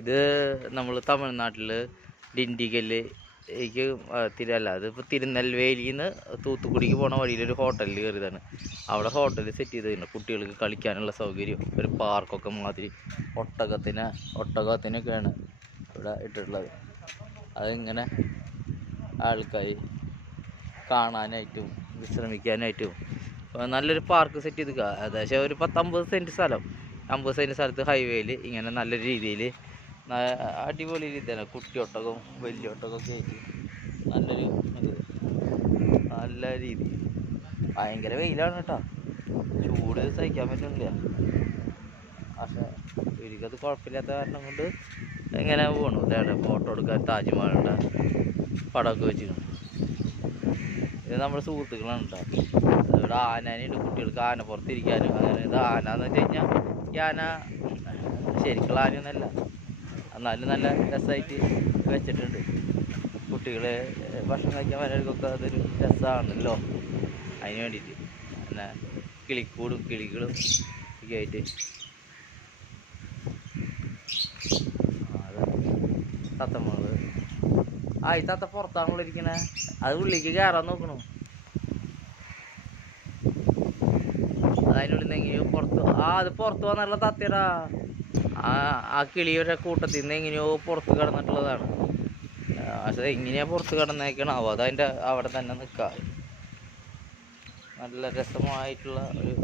ഇത് നമ്മൾ തമിഴ്നാട്ടിൽ ഡിണ്ടിഗല് തിരല്ല, അതിപ്പോൾ തിരുനെൽവേലിയിൽ നിന്ന് തൂത്തുക്കുടിക്ക് പോണ വഴിയിലൊരു ഹോട്ടലിൽ കയറിയതാണ്. അവിടെ ഹോട്ടലിൽ സെറ്റ് ചെയ്തിട്ടുണ്ട് കുട്ടികൾക്ക് കളിക്കാനുള്ള സൗകര്യം, ഒരു പാർക്കൊക്കെ മാതിരി. ഒട്ടകത്തിനൊക്കെയാണ് ഇവിടെ ഇട്ടിട്ടുള്ളത്. അതിങ്ങനെ ആൾക്കാർ കാണാനായിട്ടും വിശ്രമിക്കാനായിട്ടും നല്ലൊരു പാർക്ക് സെറ്റ് ചെയ്തിക്കുക. ഏകദേശം ഒരു 50 സെൻറ്റ് സ്ഥലം, 50 സെൻറ്റ് സ്ഥലത്ത് ഹൈവേയിൽ ഇങ്ങനെ നല്ലൊരു രീതിയിൽ അടിപൊളി രീതിയാണ്. കുട്ടിയൊട്ടകവും വലിയ ഒട്ടകമൊക്കെ ആയിട്ട് നല്ലൊരു നല്ല രീതി. ഭയങ്കര വെയിലാണ് കേട്ടോ, ചൂട് സഹിക്കാൻ പറ്റുന്നില്ല. പക്ഷേ എനിക്കത് കുഴപ്പമില്ലാത്ത കാരണം കൊണ്ട് ഇങ്ങനെ പോകണു. അതാണ് ഫോട്ടോ എടുക്കാൻ താജ്മഹലിൻ്റെ പടമൊക്കെ വെച്ചിട്ടുണ്ട്. ഇത് നമ്മുടെ സുഹൃത്തുക്കളാണ് കേട്ടോ. ഇവിടെ ആനയുണ്ട്, കുട്ടികൾക്ക് ആനപ്പുറത്തിരിക്കാനും. അങ്ങനെ ഇത് ആനയെന്ന് വെച്ച് കഴിഞ്ഞാൽ ഈ ആന ശരിക്കുള്ള ആനയൊന്നല്ല, എന്നാലും നല്ല രസമായിട്ട് വെച്ചിട്ടുണ്ട്. കുട്ടികൾ ഭക്ഷണം കഴിക്കാൻ വരുന്നവർക്കൊക്കെ അതൊരു രസമാണല്ലോ, അതിന് വേണ്ടിയിട്ട്. പിന്നെ കിളിക്കൂടും കിളികളും ഒക്കെ ആയിട്ട് തത്തമ്മള്. ഈ തത്ത പുറത്താണല്ലോ ഇരിക്കണേ, അത് ഉള്ളിലേക്ക് കയറാൻ നോക്കണു. അതിനുള്ളിൽ നിന്ന് എങ്ങനെയോ പുറത്ത് അത് പുറത്ത് വന്നുള്ള തത്തയടാ. ആ കിളിയുടെ കൂട്ടത്തിൽ നിന്ന് എങ്ങനെയോ പുറത്ത് കിടന്നിട്ടുള്ളതാണ്. പക്ഷെ എങ്ങനെയാ പുറത്ത് കിടന്നേക്കണോ അതതിൻ്റെ അവിടെ തന്നെ നിൽക്കുക. നല്ല രസമായിട്ടുള്ള ഒരു